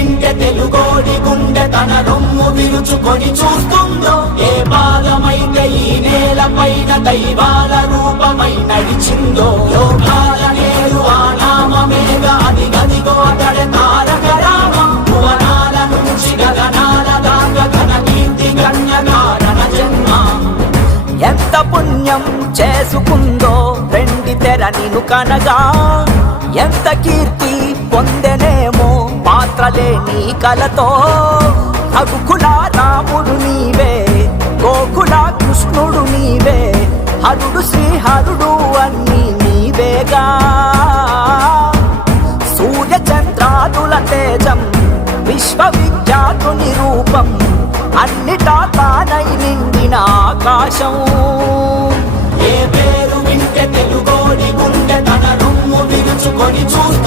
వింటే తెలుగోడి గుండె తన రొమ్ము విరుచుకొని చూస్తుందో, ఏ పాదమైతే ఈ నేల పైన దైవాల రూపమై నడిచిందో, లోకాల నేడు ఆ నామమేగా అది గదిగో అతడే తారక రామం. భువనాల నుంచి గగనాల దాకా ఘన కీర్తి గణ్య కారణ జన్మ. ఎంత పుణ్యం చేసుకుందో వెండి తెర నిన్ను కనగా, ఎంత కీర్తి పొందెనేమో పాత్రలే నీ కలతో. రఘుకుల రాముడు నీవే, గోకుల కృష్ణుడు నీవే, హరుడు శ్రీహరుడు అన్నీ నీవేగా. సూర్య చంద్రాదుల తేజం విశ్వవిఖ్యాతుని రూపం, అన్నిటా తానై నిండిన ఆకాశం. ఏ పేరు వింటే తెలుగోడి గుండె తన రొమ్ము విరుచుకొని చూస్తూ